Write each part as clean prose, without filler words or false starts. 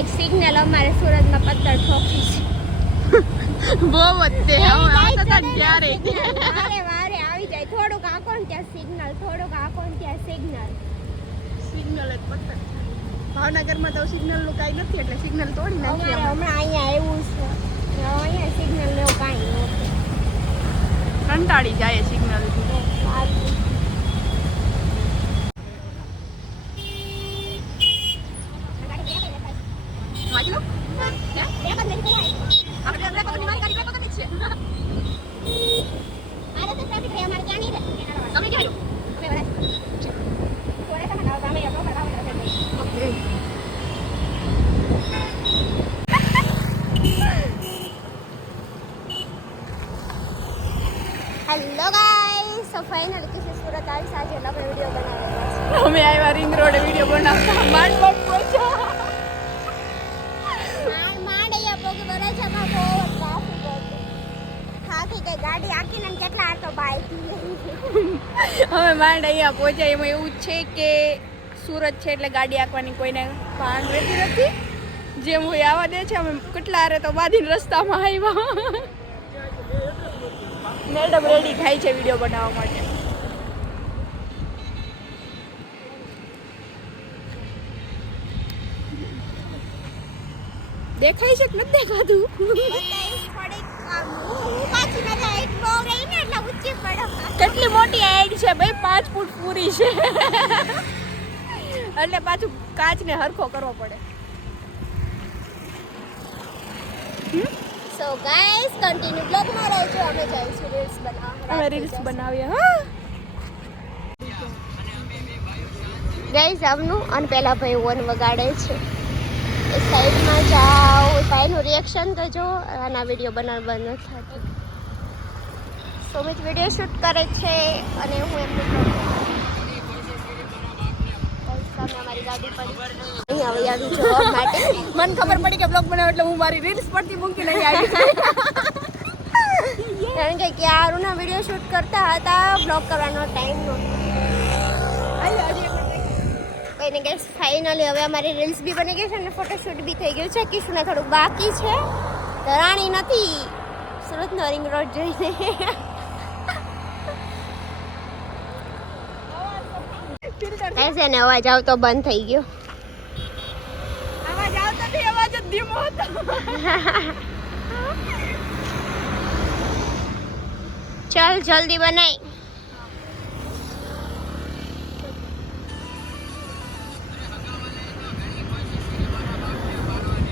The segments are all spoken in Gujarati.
એક સિગ્નલ અમારે સુરતમાં પત્તર ઠોકી છે. બહુ વધે ક્યારે વારે આવી જાય. થોડુંક આકો ને ત્યાં સિગ્નલ, થોડુંક આકો ને ત્યાં સિગ્નલ. સિગ્નલ જ પત્તર. ભાવનગરમાં તો સિગ્નલ નું કાંઈ નથી એટલે સિગ્નલ તોડી નાખીએ. હમણાં અહીંયા આવ્યું છે. અહીંયા સિગ્નલ લેવું કાંઈ નથી. કંટાળી જાય સિગ્નલ થી. હેલો ગાઈસ, સો ફાઇનલી કિસી સુરત આવી સાજે આપણે વિડિયો બનાવવાનો છે. અમે આવ્યા રિંગ રોડ વિડિયો બનાવતા માંડ પહોંચ્યા. માંડ અહીંયા પોકી બરે છે માં બહુ ટ્રાફિક હતું. થાકી ગઈ ગાડી આખીને કેટલા આ તો બાઈક અમે માંડ અહીંયા પહોંચ્યા. એમાં એવું છે કે સુરત છે એટલે ગાડી આંકવાની કોઈને ભાન રહેતી નથી. જેમ હોય આવા દે છે. અમે કેટલા હારે તો બાંધીને રસ્તામાં આવ્યા. મેડમ રેડી થાય છે વિડીયો બનાવવા માટે. દેખાય છે કે નથી દેખાતું? કેટલી મોટી એડ છે ભાઈ, 5 ફૂટ પૂરી છે એટલે પાછું કાચને હરખો કરવો પડે. સો ગાઈસ કન્ટિન્યુ બ્લોગમાં રહેજો. અમે જઈશું રીલ્સ બનાવવા. અમે રીલ્સ બનાવીએ. હા ગાઈસ આમનું અને પેલા ભાઈ વન વગાડે છે. એ સાઈડમાં જાઓ. ભાઈનું રિએક્શન તો જો. આના વિડીયો બનાવવા બંધ થતું. સુમિત વિડીયો શૂટ કરે છે અને હું એમનું અમારી ગાડી પડી અહીંયા આવી જોવા માટે. મને ખબર પડી કે બ્લોગ બનાવ એટલે હું મારી રીલ્સ પરથી મૂકી નહીં આવી. કારણ કે ક્યારના વિડીયો શૂટ કરતા હતા, બ્લોગ કરવાનો ટાઈમ નહોતો. કઈને ગેસ ફાઇનલી હવે અમારી રીલ્સ બી બની ગઈ છે અને ફોટોશૂટ બી થઈ ગયું છે. કિશુને થોડુંક બાકી છે. રાણી નથી સુરતનો રિંગ રોડ જોઈને. કહેશે ને અવાજ આવતો બંધ થઈ ગયો. અવાજ આવતો નથી, અવાજ જ ધીમો હતો. ચાલ જલ્દી બનાય.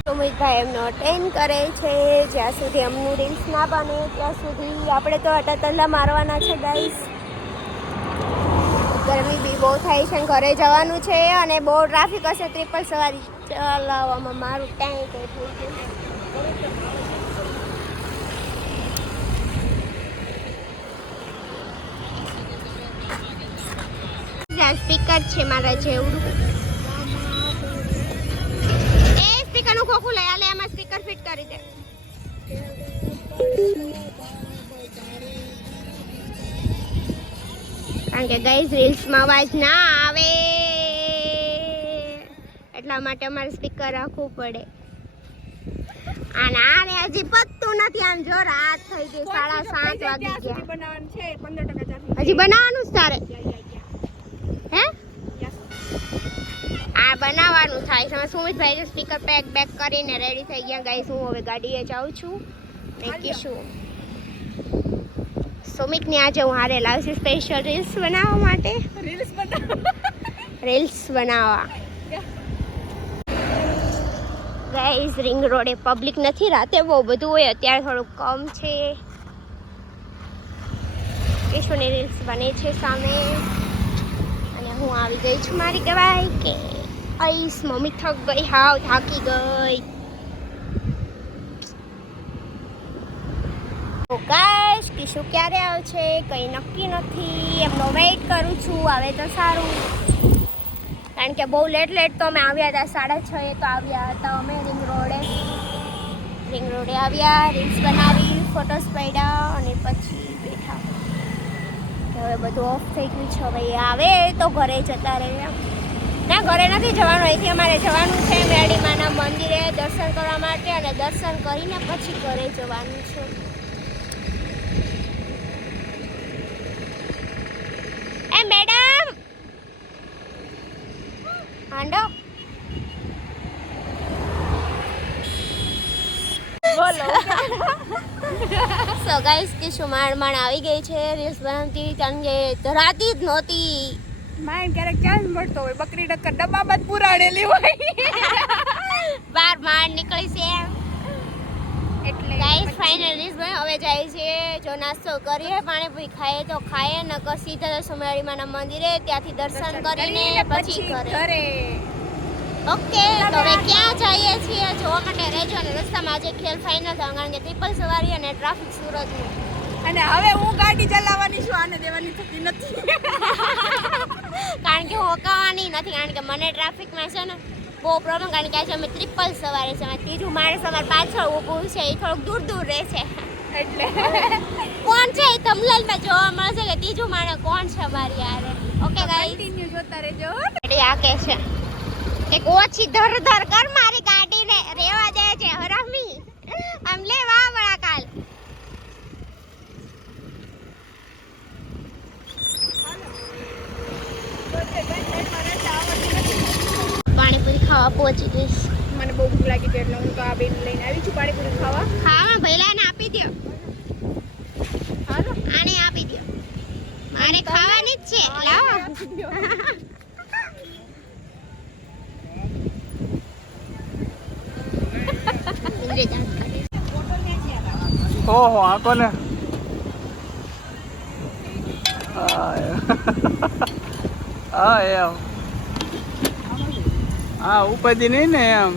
સુમિતભાઈ એમનો અટેન્ડ કરે છે. જ્યાં સુધી એમનું રીલ્સ ના બને ત્યાં સુધી આપણે તો અટતલ્લા મારવાના છે ગાઈસ. ગરમી બી બહુ થાય છે, ઘરે જવાનું છે અને બહુ ટ્રાફિક હશે. ટ્રિપલ સવારી ચલાવવામાં મારું ટાઈમ થઈ ગયું. સ્પીકર છે મારા જેવડું. એ સ્પીકરનું ખોખું લઈ આલે, એમાં સ્પીકર ફિટ કરી દે. કારણ કે ગાઈઝ રીલ્સમાં અવાજ ના આવે એટલા માટે અમારે સ્પીકર રાખવું પડે. અને આને હજી પત્તું નથી. આમ જો રાત થઈ ગઈ, 7:30 વાગી ગયા. બનાવવાનું છે 15% હજી બનાવવાનું જ તારે? હે આ બનાવવાનું થાય છે. સુમિતભાઈ સ્પીકર બેક કરીને રેડી થઈ ગયા ગાઈઝ. હું હવે ગાડીએ જાઉં છું. કીશું સુમિતની આજે હું હારે લાવશું સ્પેશિયલ રીલ્સ બનાવવા માટે. રીલ્સ બનાવવા ગાઈઝ. રિંગ રોડે પબ્લિક નથી, રાતે બહુ બધું હોય. અત્યારે થોડુંક કમ છે. કેશુની રીલ્સ બને છે સામે અને હું આવી ગઈ છું. મારી કહેવાય કે આઈસ મમ્મી થક ગઈ, હાવ થાકી ગઈ. ગાઈસ કિશુ ક્યારે આવશે કંઈ નક્કી નથી. એમનો વેઇટ કરું છું. આવે તો સારું. કારણ કે બહુ લેટ તો અમે આવ્યા હતા. 6:30 તો આવ્યા હતા અમે રિંગ રોડે આવ્યા. રીલ્સ બનાવી, ફોટોસ પાડ્યા અને પછી બેઠા. હવે બધું ઓફ થઈ ગયું છે. હવે આવે તો ઘરે જતા રહ્યા. ના ઘરે નથી જવાનું, અહીંથી અમારે જવાનું છે મેડીમાના મંદિરે દર્શન કરવા માટે અને દર્શન કરીને પછી ઘરે જવાનું છે. એ મેડમ હાંડો બોલો. સો ગાઈસ કે શું માંડ આવી ગઈ છે રીલ્સ બનાવતી, કારણ કે ધરાતી જ નહોતી. માઇન્ડ ક્યારેક ચાન્સ મળતો હોય, બકરી ટક્કર ડબ્બામાં જ પુરાડેલી હોય બાર માંડ નીકળી છે એટલે ગાઈસ. ફાઇનલ રીલ્સ બનાવ હવે જાય છે. જો નાસ્તો કરીએ, પાણીપુરી ખાઈએ તો ખાઈએ, નકર સીધા સોમવારીમાના મંદિરે, ત્યાંથી દર્શન કરીને પછી ઘરે. ઓકે, તો હવે ક્યાં જઈએ છીએ જોવા માટે રહેજો. અને રસ્તામાં આજે ખેલ ફાઇનલ થયો, કારણ કે ટ્રિપલ સવારી અને ટ્રાફિક સુરતનું. અને હવે હું ગાડી ચલાવવાની છું, આને દેવાની થતી નથી કારણ કે હોકાવાની નથી, કારણ કે મને ટ્રાફિકમાં છે ને બહુ પ્રોબ્લેમ, કારણ કે આજે અમે ટ્રિપલ સવારી છે. ત્રીજું માણસ અમારી પાછળ ઊભું છે, એ થોડુંક દૂર રહે છે. એટલે કોણ છે એ થંબનેલમાં જોવા મળશે કે ત્રીજું માણસ કોણ છે અમારી યારે. ઓકે ગાઈસ, કન્ટિન્યુ જોતા રહેજો. આ કે છે કે ઓછી ધર કર મારી ગાડીને, રેવા દે છે હરામી. આમ લે વા બળા કાલ. પાણીપુરી ખાવા પહોંચી ગઈશ. મને બહુ ભૂખ લાગી હતી એટલે હું તો આ બેન લઈને આવી છું પાણીપુરી ખાવા. ખાવા ભઈલાને આપી દો, હાલો આને આપી દો, મારે ખાવાની જ છે. લાવો. ઓહો આ કોને હા એમ હા ઉપાધિ નહીં ને એમ.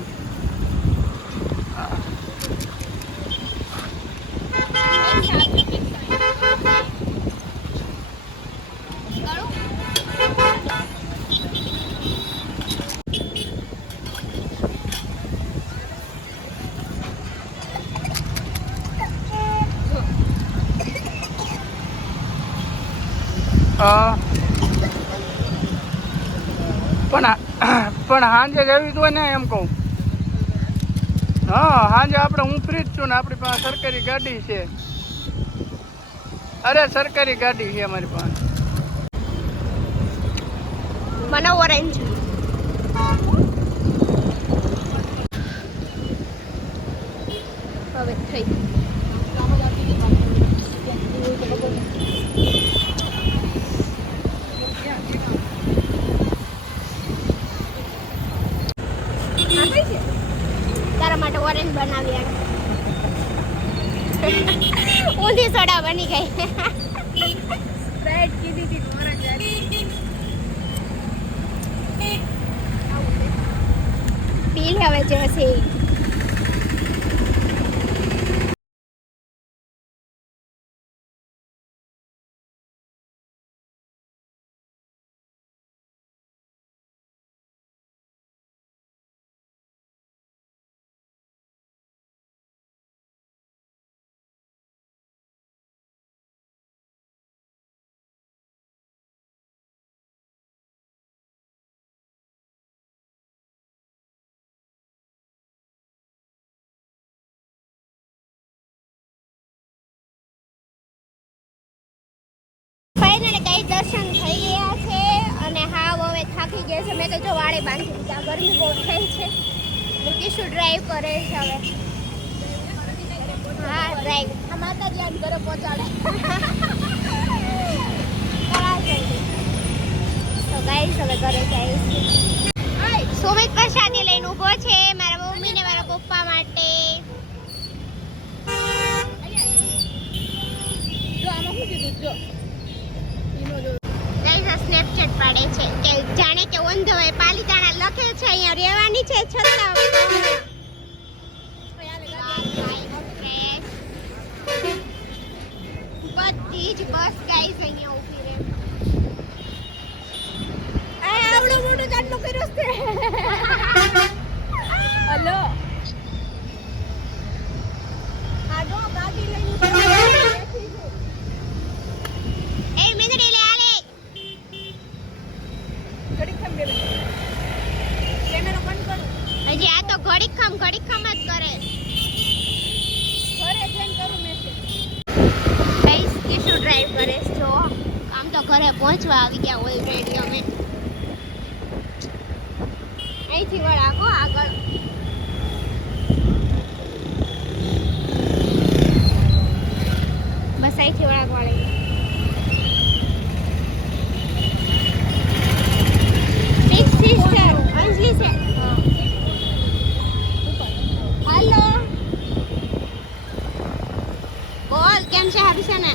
પણ સાંજે જવી હોય ને એમ કહું. હા સાંજે આપણે હું ફ્રી જ છું ને, આપણી પાસે સરકારી ગાડી છે. અરે સરકારી ગાડી છે અમારી પાસે. મને ઓરેન્જ હવે થઈ. તારા માટે ઓરેન્જ બનાવી ઊંધી સોડા બની ગઈ. સ્પ્રાઇટ કીધી હતી ઓરેન્જ આવી. પી લે હવે જશે. કઈ દર્શન થઈ ગયા છે અને હાવ હવે થાકી ગયા છે. મેં તો જો વાળે બાંધી દીધા, ગરમી બહુ થઈ છે. કિશુ ડ્રાઈવ કરે છે હવે. હા ડ્રાઈવ. આ માતાજી આમ ઘરે પહોંચાડે. તો ગાઈસ હવે ઘરે જઈશું. સુમિત પ્રસાદી લઈને ઊભો છે મારા મમ્મી ને મારા પપ્પા માટે. જો આમાં શું કીધું જો સ્નેપચેટ પાડે છે કે જાણે કે ઊંધો હોય. પાલીતાણા લખેલ છે, અહીંયા રહેવાની છે છતાં બધી જ બસ ગાઈસ અહીંયા ઊભી રહે. આવડો મોટો ચાટલો કર્યો છે. હલો આડો ગાડી લઈને એ મીંદડી લે આલે. ઘડી કેમેરો બંધ કરો. હજી આ તો ઘડીક ખામ જ કરે. ઘરે જઈને કરું મેસેજ. ગાઈસ કેશું ડ્રાઈવ કરે છે જો. આમ તો ઘરે પહોંચવા આવી ગયા ઓલરેડી અમે. અહીંથી વળાકો આગળ. બસ અહીંથી વળાકો વાળી. બિગ સિસ્ટર અંજલિ છે. હાલો બોલ કેમ છે? હારું છે ને?